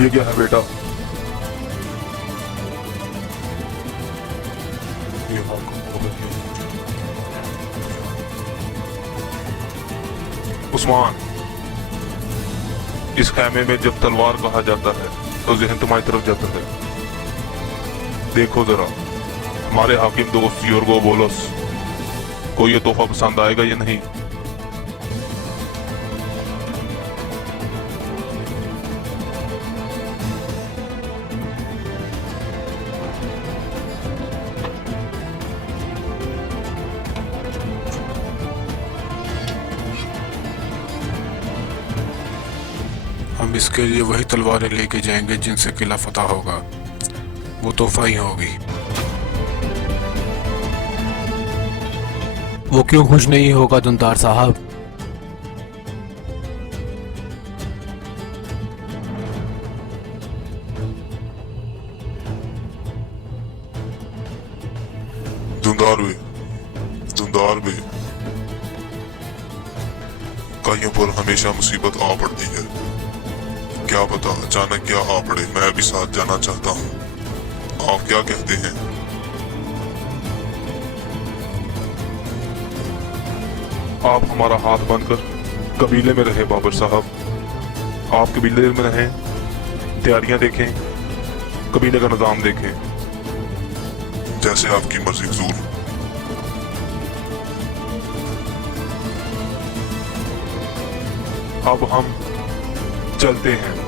ये क्या है बेटा? ये उस्मान, इस खैमे में जब तलवार कहा जाता है तो जहन तुम्हारी तरफ जाता है। देखो जरा हमारे हाकिम दोस्त योर्गो बोलस को ये तोहफा पसंद आएगा या नहीं। हम इसके लिए वही तलवारें लेके जाएंगे जिनसे किला फतह होगा। वो तोहफा ही होगी। वो क्यों खुश नहीं होगा दुंदार साहब? दुंदार भी कईयों पर हमेशा मुसीबत आ पड़ती है। क्या पता अचानक क्या आ पड़े। मैं भी साथ जाना चाहता हूँ। आप क्या कहते हैं? आप हमारा हाथ बांधकर कबीले में रहे बाबर साहब। आप कबीले में रहें, तैयारियां देखें, कबीले का निजाम देखें। जैसे आपकी मर्जी हुजूर। अब हम चलते हैं।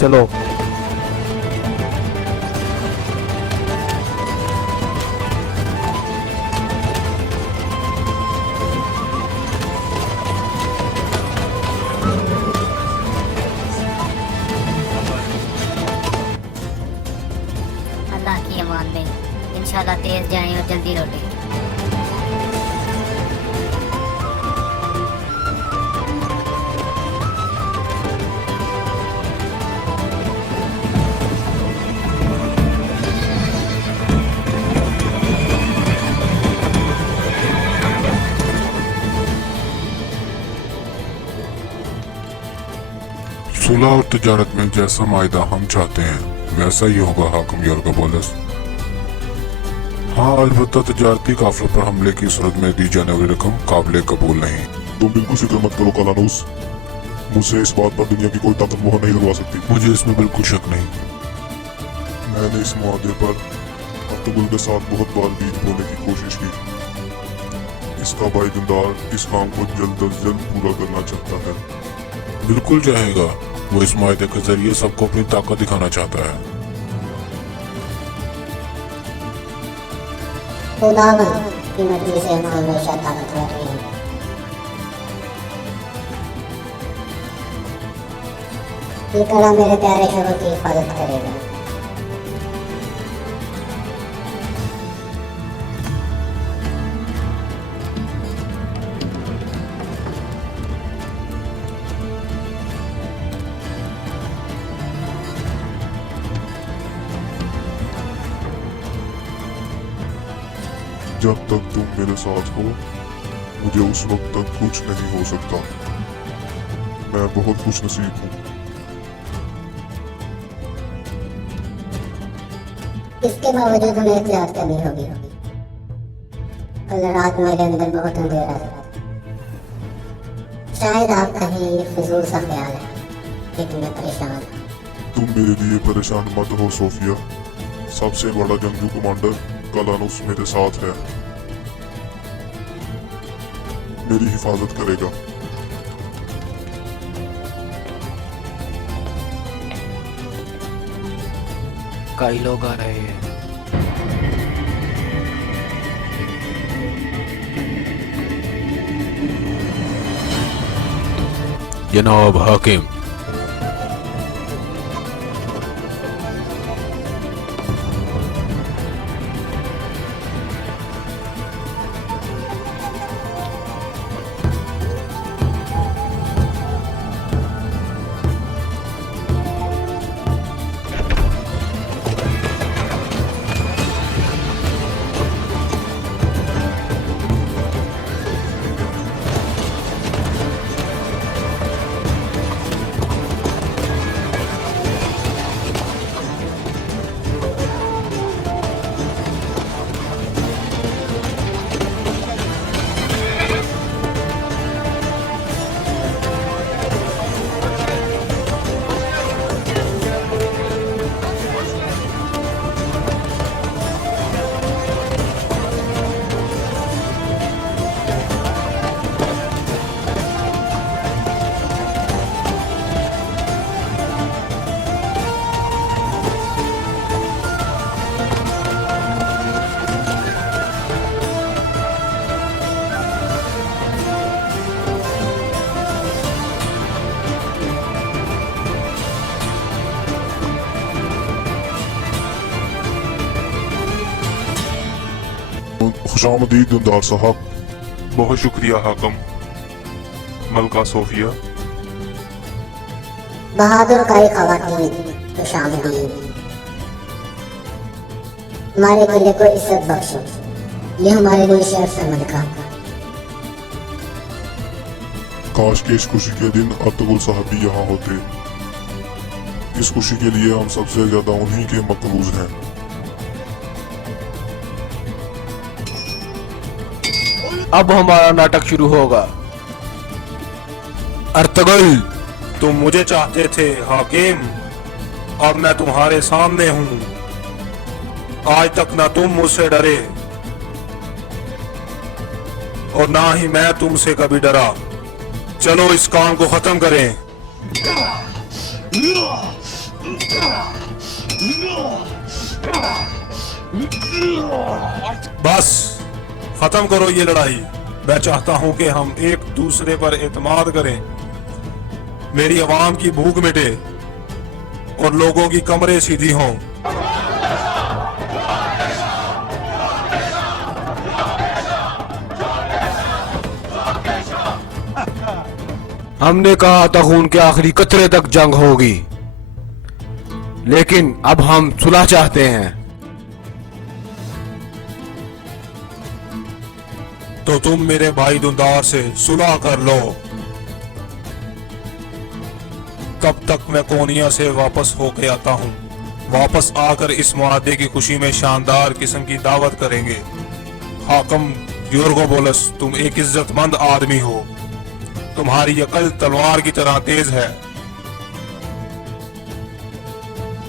चलो। अल्लाह की अमान में इंशाल्लाह तेज जाएं और जल्दी लौटें। सुलह और तिजारत में जैसा मायदा हम चाहते हैं वैसा ही होगा हाकिम योर्गो बोलस। हाँ, अलबत्ता तिजारती काफिले पर हमले की सूरत में दी जाने वाली रकम काबिल कबूल नहीं। तुम बिल्कुल फिक्र मत करो कालानूस। मुझसे इस बात पर दुनिया की कोई ताकत मोहर नहीं लगवा सकती। मुझे इसमें बिल्कुल शक नहीं। मैंने इस मुआदे पर अब्दुल के साथ बहुत बार बीज बोने की कोशिश की। इसका भाई दुंदार इस काम को जल्द अज जल्द पूरा करना चाहता है। बिल्कुल चाहेगा। वो इस मायदे के जरिए सबको अपनी ताकत दिखाना चाहता है। खुदावंद की मर्जी से हम हमेशा ताकतवर रहे। ये कड़ा मेरे प्यारे शोहर की हिफाजत करेगा। जब तक तुम मेरे साथ हो मुझे उस वक्त तक कुछ नहीं हो सकता। मैं बहुत खुश नसीब हूँ। इसके बावजूद हमें एहतियात करनी होगी। कल रात मेरे अंदर बहुत अंधेरा था। शायद आप कहीं ये फिजूल सा ख्याल है, लेकिन मैं परेशान हूँ। तुम मेरे लिए परेशान मत हो सोफिया। सबसे बड़ा जंगजू कमांडर कालानूस मेरे साथ है। मेरी हिफाजत करेगा। कई लोग आ रहे हैं। जनाब हाकिम। खुशामदीद दुंदार साहब। बहुत शुक्रिया हाकम। मलका सोफिया। बहादुर काई खवातीन खुशामदीद। हमारे किले को इज्जत बख्शो, ये हमारे लिए शर्फ है मलिका। काश के इस खुशी के दिन अर्तुगरुल साहब भी यहाँ होते। इस खुशी के लिए हम सबसे ज्यादा उन्हीं के मकरूज हैं। अब हमारा नाटक शुरू होगा। अर्तुगरुल, तुम मुझे चाहते थे हाकिम, अब मैं तुम्हारे सामने हूँ। आज तक ना तुम मुझसे डरे और ना ही मैं तुमसे कभी डरा। चलो इस काम को खत्म करें। बस खत्म करो ये लड़ाई। मैं चाहता हूं कि हम एक दूसरे पर एतमाद करें, मेरी आवाम की भूख मिटे और लोगों की कमरें सीधी हों। हमने कहा था खून के आखिरी कतरे तक जंग होगी, लेकिन अब हम सुलह चाहते हैं। तो तुम मेरे भाई दुंदार से सुलह कर लो। तब तक मैं कोनिया से वापस होके आता हूँ। वापस आकर इस मुआहदे की खुशी में शानदार किस्म की दावत करेंगे। हाकम यूर्गोबोलस, तुम एक इज्जतमंद आदमी हो। तुम्हारी अकल तलवार की तरह तेज है।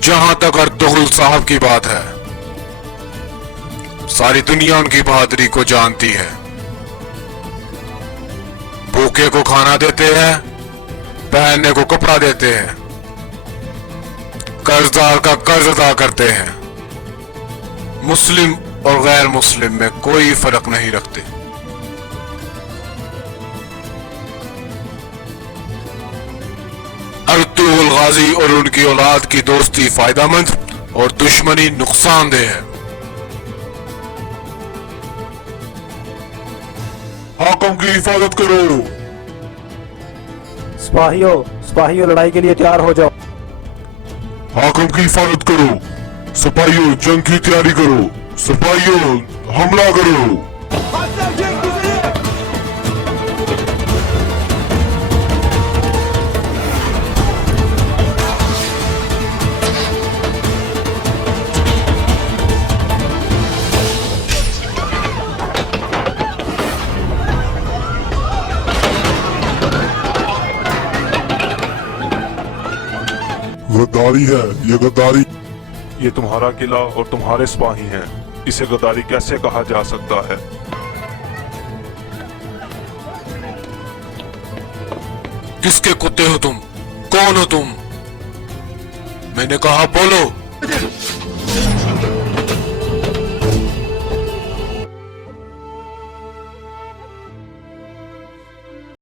जहां तक अर्तुगरुल साहब की बात है, सारी दुनिया उनकी बहादुरी को जानती है। भूखे को खाना देते हैं, पहनने को कपड़ा देते हैं, कर्जदार का कर्ज अदा करते हैं। मुस्लिम और गैर मुस्लिम में कोई फर्क नहीं रखते। अर्तुगरुल गाजी और उनकी औलाद की दोस्ती फायदेमंद और दुश्मनी नुकसानदेह है। हाकम की हिफाजत करो। सिपाहियों लड़ाई के लिए तैयार हो जाओ। हाकम की हिफाजत करो। सिपाहियों जंग की तैयारी करो। सिपाहियों हमला करो। गद्दारी है ये, गद्दारी। ये तुम्हारा किला और तुम्हारे सिपाही हैं। इसे गद्दारी कैसे कहा जा सकता है? किसके कुत्ते हो तुम? कौन हो तुम? मैंने कहा बोलो।